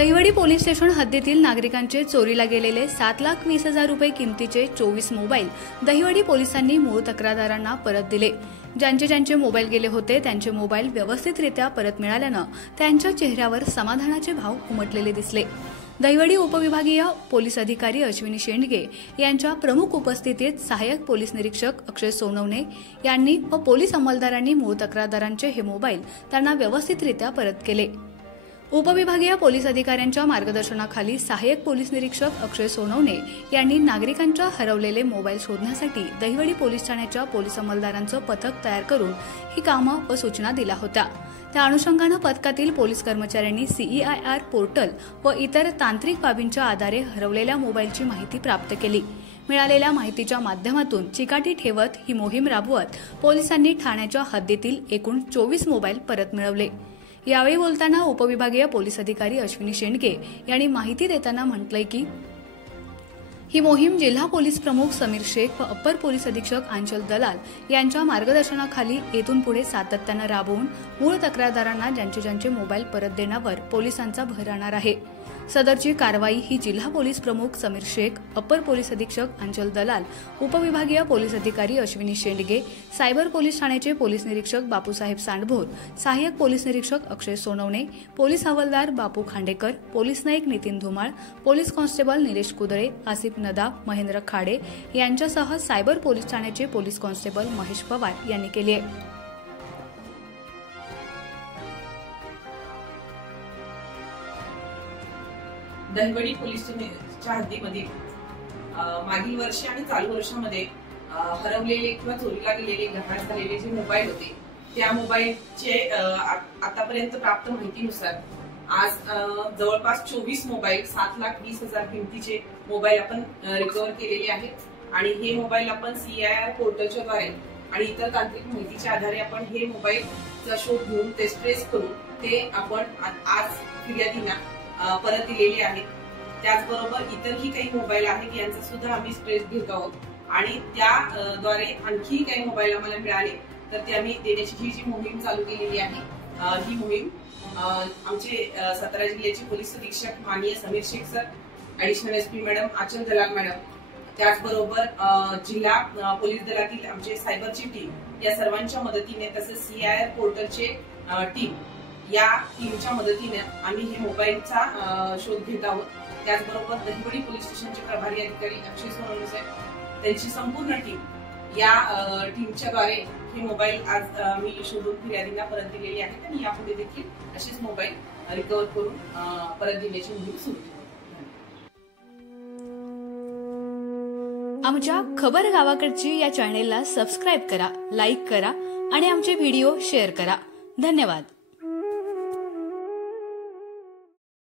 Dahiwadi police station हद्दीतील नागरिकांचे चोरीला गेलेले 7,20,000 रुपये किमतीचे 24 मोबाईल दहिवडी पोलिसांनी मूळ तक्रारदारांना परत दिले। ज्यांचे मोबाईल गेले होते त्यांचे मोबाईल व्यवस्थितरित्या परत मिळाल्याने त्यांच्या चेहऱ्यावर समाधानाचे भाव उमटलेले दिसले। दहिवडी उपविभागीय पोलीस अधिकारी अश्विनी शेंडगे यांच्या प्रमुख उपस्थितीत सहाय्यक पोलीस निरीक्षक अक्षय सोनवणे यांनी व पोलीस अंमलदारांनी मूळ तक्रारदारांचे हे मोबाईल त्यांना व्यवस्थितरित्या परत केले। उपविभागीय पोलीस अधिकाऱ्यांच्या मार्गदर्शनाखाली सहाय्यक पोलीस निरीक्षक अक्षय सोनवणे यांनी नागरिकांच्या हरवलेले मोबाईल शोधण्यासाठी दहिवडी पोलीस ठाण्याच्या पोलीस अंमलदारांचं पथक तयार करून ही कामं व सूचना दिल्या होत्या। त्या अनुषंगाने पथकातील पोलीस कर्मचाऱ्यांनी CEIR पोर्टल व इतर तांत्रिक बाबींच्या आधारे हरवलेल्या मोबाईलची माहिती प्राप्त केली। मिळालेल्या माहितीच्या माध्यमातून चिकाटी ठेवत ही मोहीम राबवत पोलिसांनी ठाण्याच्या हद्दीतील एकूण 24 मोबाईल परत मिळवले। यावेळी बोलताना उपविभागीय पोलीस अधिकारी अश्विनी शेंडगे यांनी माहिती देताना म्हटलंय की ही मोहीम जिल्हा पोलीस प्रमुख समीर शेख व अप्पर पोलीस अधीक्षक आंचल दलाल यांच्या मार्गदर्शनाखाली येथून पुढे सातत्याने राबवून मूळ तक्रारदारांना ज्यांचे मोबाईल परत देण्यावर पोलिसांचा भर राहणार आहे। सदरची कारवाई ही जिल्हा पोलीस प्रमुख समीर शेख, अप्पर पोलीस अधीक्षक आंचल दलाल, उपविभागीय पोलीस अधिकारी अश्विनी शेंडगे, सायबर पोलीस ठाण्याचे पोलीस निरीक्षक बापूसाहेब सांडभोर, सहाय्यक पोलीस निरीक्षक अक्षय सोनवणे, पोलीस हवालदार Bapu Khandekar, police naik Nitin Dhumal, police constable Nilesh Kudale, Asif Nadab, Mahendra Khade यांच्यासह सायबर पोलीस ठाण्याचे पोलीस कॉन्स्टेबल महेश पवार यांनी केली आहे। दहिवडी पोलीस स्टेशनच्या हद्दीमध्ये मागील वर्षी आणि चालू वर्षामध्ये हरवलेले किंवा चोरीला गेलेले घटना झालेले जे मोबाईल होते त्या मोबाईलचे आतापर्यंत प्राप्त माहितीनुसार आज जवळपास 24 मोबाईल 7,20,000 किमतीचे मोबाईल आपण रिकव्हर केलेले आहेत आणि हे मोबाईल आपण CEIR पोर्टलच्या द्वारे आणि इतर तांत्रिक माहितीच्या आधारे आपण हे मोबाईलचा शोध घेऊन ते ट्रेस करून ते आपण आज फिर्यादींना परत दिलेली आहेत। त्याचबरोबर इतरही काही मोबाईल आहेत यांचा सुद्धा आम्ही ट्रेस घेत आहोत आणि त्याद्वारे आणखी काही मोबाईल आम्हाला मिळाले तर ते आम्ही देण्याची ही जी मोहीम चालू केलेली आहे ही मोहीम आमचे सातारा जिल्ह्याचे पोलीस अधीक्षक माननीय Sameer Shaikh sir, additional SP madam, Aanchal Dalal madam, त्याचबरोबर जिल्हा पोलीस दलातील आमचे सायबरची टीम या सर्वांच्या मदतीने तसेच CEIR पोर्टलचे टीम या टीमच्या मदतीने आम्ही हे मोबाईलचा शोध घेत आहोत। त्याचबरोबर दहिवडी पोलीस स्टेशनचे प्रभारी अधिकारी अक्षय सोनवणे साहेब त्यांची संपूर्ण टीम या टीमच्या द्वारे हे मोबाईल आज मी शोधून फिर्यादींना परत दिलेली आहेत आणि यापुढे देखील असेच मोबाईल रिकव्हर करून परत देण्याची मोहीम सुरू ठेवू। आमच्या खबर गावाकडची या चॅनेलला सबस्क्राइब करा, लाईक करा आणि आमचे व्हिडिओ शेअर करा। धन्यवाद।